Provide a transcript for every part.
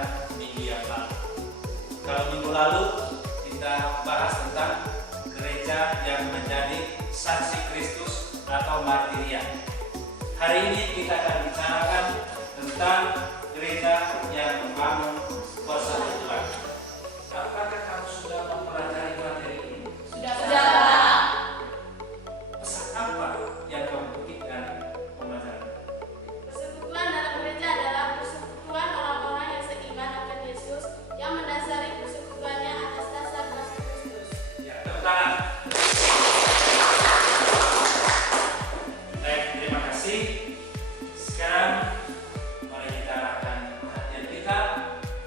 pelajaran minggu yang lalu. Kalau minggu lalu kita bahas tentang gereja yang menjadi saksi Kristus atau martiria. Hari ini kita akan bicarakan tentang gereja yang membangun persekutuan. Apakah kamu sudah mempelajari materi ini? Sudah. Pesan apa yang kamu petik dari pembelajaran? Persekutuan dalam gereja adalah persekutuan orang-orang yang seiman akan Yesus yang mendasari persekutuannya atas dasar kasih Kristus. Ya, tepuk tangan. Baik, terima kasih. Sekarang mari kita arahkan perhatian kita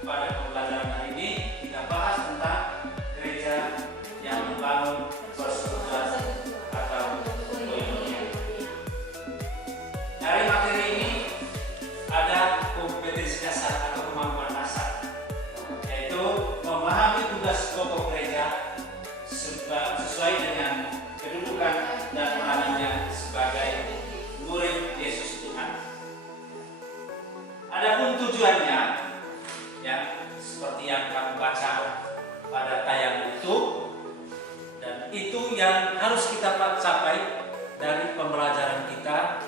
pada pembelajaran hari ini. Kita bahas tentang gereja yang membangun persekutuan atau koinonia. Dari materi ini ada kompetensi dasar atau kemampuan dasar, yaitu memahami tugas pokok gereja sesuai dengan kedudukan dan peranannya sebagai murid Yesus Tuhan. Adapun tujuannya, ya seperti yang kamu baca pada tayang itu, dan itu yang harus kita capai dari pembelajaran kita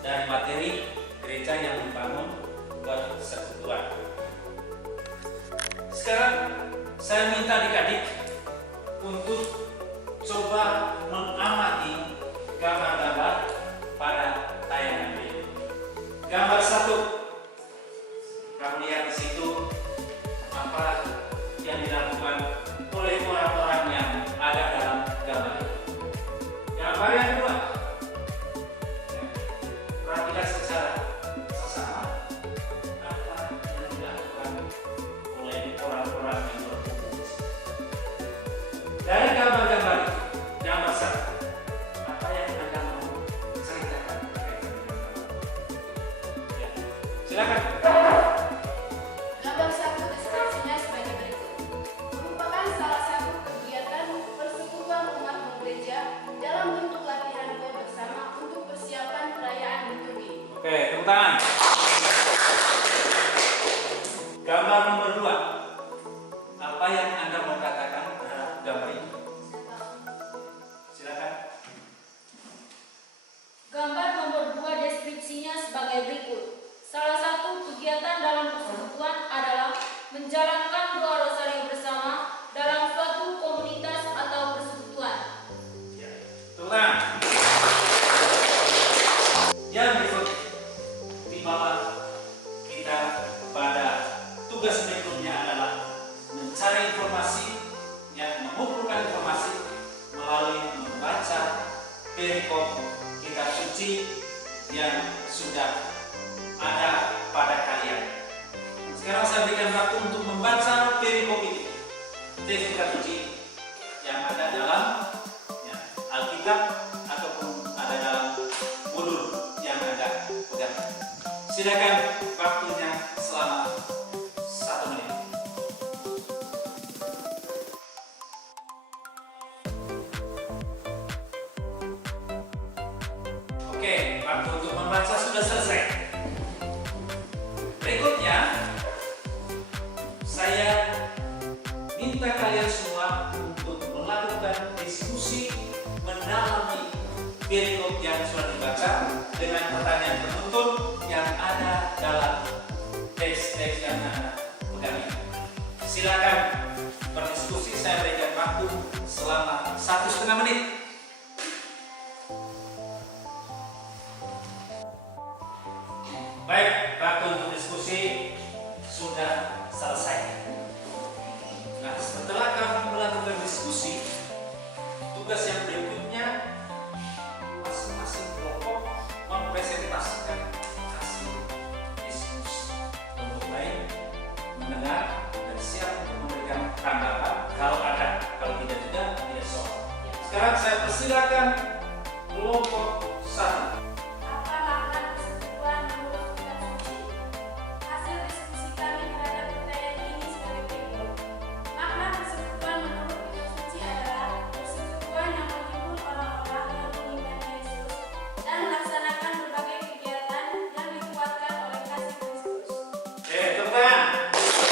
dari materi gereja yang membangun persekutuan. Sekarang saya minta adik-adik untuk coba mengamati gambar-gambar pada tayangan ini. Gambar 1. Kamu lihat di situ apa yang dilakukan oleh orang-orang yang ada dalam gambar ini. Gambar yang 2. Perhatikan secara sesama apa yang dilakukan oleh orang-orang yang berkumpul di sini. Dari gambar-gambar itu, gambar 1, apa yang Anda mau ceritakan terkait dengan gambar? Ya, silakan. Gambar 1 deskripsinya sebagai berikut. Merupakan salah satu kegiatan persekutuan umat gereja dalam bentuk latihan doa bersama untuk persiapan perayaan liturgi. Oke, tepuk tangan. Gambar nomor 2. Apa yang Anda mau katakan terhadap gambar ini? Silakan. Gambar nomor 2 deskripsinya sebagai berikut. Salah satu kegiatan dalam persekutuan adalah menjalankan doa rosario bersama dalam suatu komunitas atau persekutuan. Ya, tepuk tangan. Yang berikut, tibalah kita pada tugas berikutnya adalah mencari informasi, yang mengumpulkan informasi melalui membaca perikop kitab suci yang sudah ada pada kalian. Sekarang saya berikan waktu untuk membaca perikop ini, teks kitab suci yang ada dalam Alkitab ataupun ada dalam modul yang Anda pegang. Silakan, waktunya selama 1 menit. Oke, waktu untuk membaca sudah selesai. Berikutnya, saya minta kalian semua untuk melakukan diskusi mendalami perikop yang sudah dibaca dengan pertanyaan penuntun yang ada dalam teks-teks yang Anda pegang ini. Silakan berdiskusi, saya berikan waktu selama 1,5 menit. Baik, waktu untuk diskusi sudah selesai. Nah, setelah kamu melakukan diskusi, tugas yang berikutnya masing-masing kelompok mempresentasikan hasil diskusi. Kelompok lain mendengar dan siap untuk memberikan tanggapan kalau ada, kalau tidak juga tidak soal. Sekarang saya persilakan kelompok 1. Apa makna persekutuan menurut kitab suci? Hasil diskusi kami terhadap pertanyaan ini sebagai berikut. Makna persekutuan menurut kitab suci adalah persekutuan yang menghibur orang-orang yang mengiman Yesus dan melaksanakan berbagai kegiatan yang dikuatkan oleh kasih Kristus. Tepuk tangan.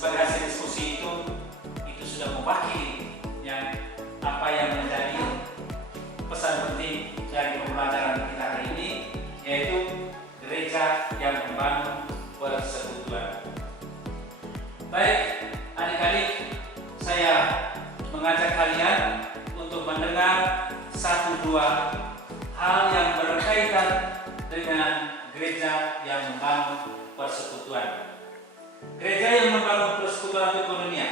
sebagai hasil diskusi itu sudah mewakili yang apa yang menjadi pesan penting dari pembelajaran kita hari ini, yaitu gereja yang membangun persekutuan. Baik, adik-adik, saya mengajak kalian untuk mendengar satu dua hal yang berkaitan dengan gereja yang membangun persekutuan. Gereja yang membangun persekutuan itu koinonia.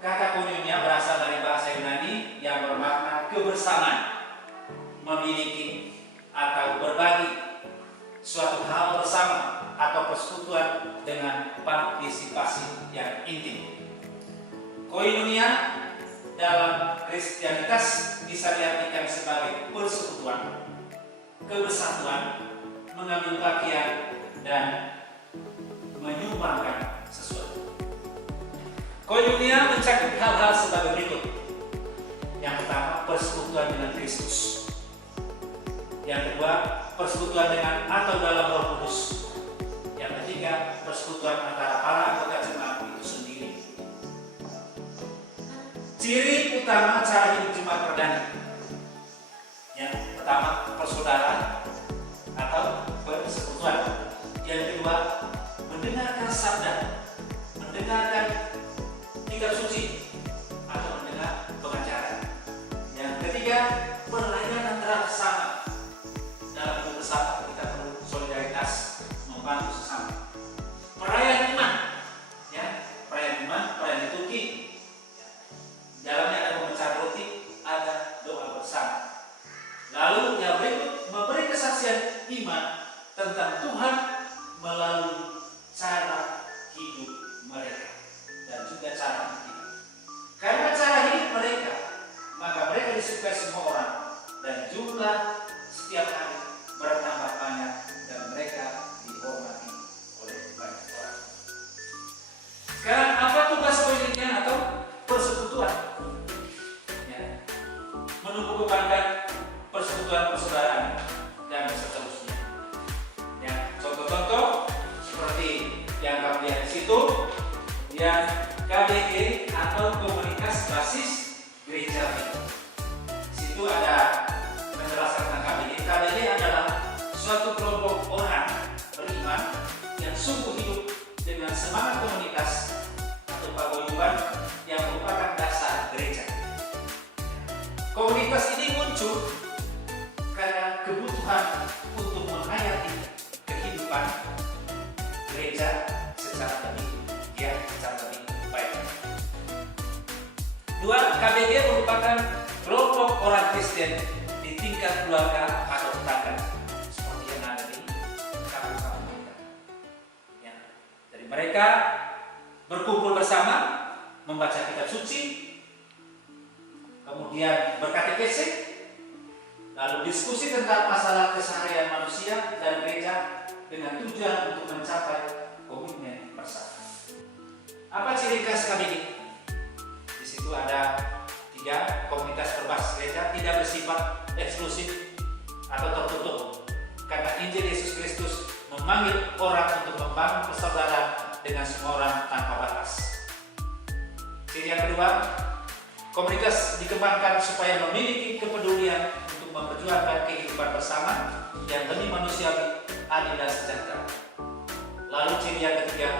Kata koinonia berasal dari bahasa Yunani yang bermakna kebersamaan, memiliki atau berbagi suatu hal bersama atau persekutuan dengan partisipasi yang intim. Koinonia dalam Kristianitas bisa diartikan sebagai persekutuan, kebersatuan, mengambil bagian dan menyumbangkan sesuatu. Koinonia mencakup hal-hal sebagai berikut. Yang pertama, persekutuan dengan Kristus. Yang kedua, persekutuan dengan atau dalam Roh Kudus. Yang ketiga, persekutuan antara para anggota jemaat itu sendiri. Ciri utama cara hidup jemaat perdana. Yang pertama, persaudaraan atau persekutuan. Yang kedua, mendengarkan sabda, mendengarkan kitab suci atau mendengar pengajaran. Yang ketiga, pelayanan bersama. Dalam hidup bersama kita perlu solidaritas, membantu sesama. Perayaan iman, ya, perayaan iman, perayaan liturgi. Dalamnya ada pemecah roti, ada doa bersama. Lalu yang berikut, memberi kesaksian iman tentang Tuhan melalui cara hidup mereka dan juga cara hidup. Karena cara hidup mereka, maka mereka disukai semua orang dan jumlah setiap hari bertambah banyak dan mereka dihormati oleh banyak orang. Sekarang apa tugas koinonia atau persekutuan? Ya, menumbuhkan persekutuan persaudaraan dan seterusnya. Ya, contoh-contoh seperti yang kamu lihat di situ, yang KBG atau komunitas basis gereja. Di situ ada menjelaskan tentang KBG. KBG adalah suatu kelompok orang beriman yang sungguh hidup dengan semangat komunitas atau paguyuban yang merupakan dasar gereja. Komunitas ini muncul karena kebutuhan untuk menghayati kehidupan gereja secara lebih giat, secara lebih baik. Dua, KBG merupakan kelompok orang Kristen di tingkat keluarga atau tetangga, seperti yang ada di kampung-kampung kita. Ya. Jadi mereka berkumpul bersama, membaca kitab suci, kemudian berkatekese, lalu diskusi tentang masalah keseharian manusia dan gereja dengan tujuan untuk mencapai komitmen bersama. Apa ciri khas KBG? Di situ ada 3 komunitas berbasis gereja, tidak bersifat eksklusif atau tertutup, karena Injil Yesus Kristus memanggil orang untuk membangun persaudaraan dengan semua orang tanpa batas. Ciri yang kedua, komunitas dikembangkan supaya memiliki kepedulian untuk memperjuangkan kehidupan bersama yang lebih manusiawi, adil dan sejahtera. Lalu ciri yang ketiga,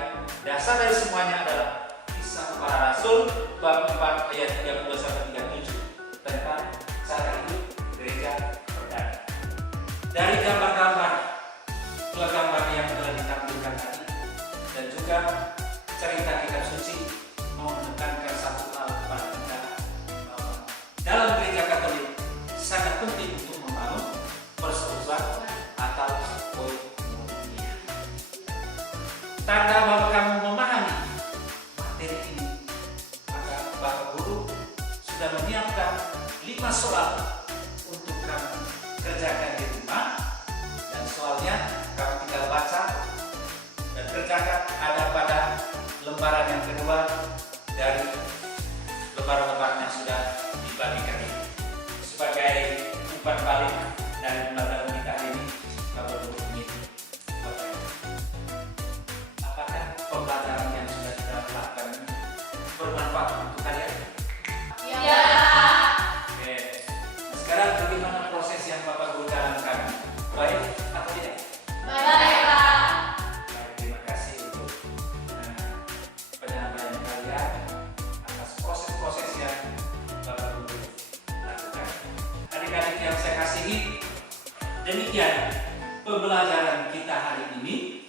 dasar dari semuanya adalah Kisah Para Rasul bab 4 ayat 32-37 tentang cara hidup gereja perdana. Dari gambar-gambar, 2 gambar yang telah ditampilkan tadi, dan juga cerita kitab suci mau menekankan satu hal kepada kita, bahwa dalam gereja Katolik sangat penting untuk membangun persekutuan atau koinonia. Tanda bahwa kamu memahami materi ini, maka Bapak Guru sudah menyiapkan 5 soal untuk kamu kerjakan di rumah, dan soalnya kamu tinggal baca dan kerjakan. Ada pada lembaran yang kedua dari lembaran-lembaran yang sudah dibagikan ini. Sebagai umpan balik dari pembelajaran kita ini, Bapak Guru ingin bertanya, apakah pembelajaran yang sudah kita lakukan pembelajaran kita hari ini.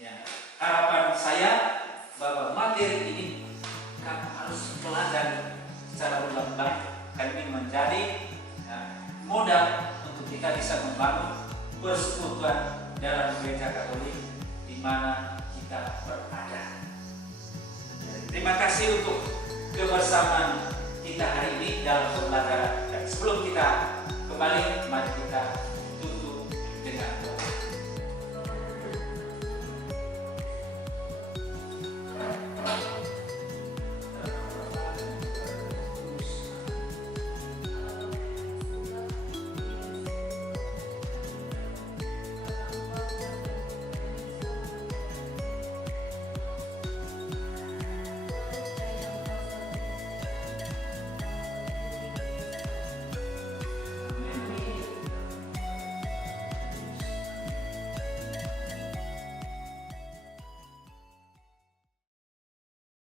Ya, harapan saya bahwa materi ini kamu harus pelajari secara ulang-ulang, dan ini menjadi modal untuk kita bisa membangun persekutuan dalam gereja Katolik di mana kita berada. Terima kasih untuk kebersamaan kita hari ini dalam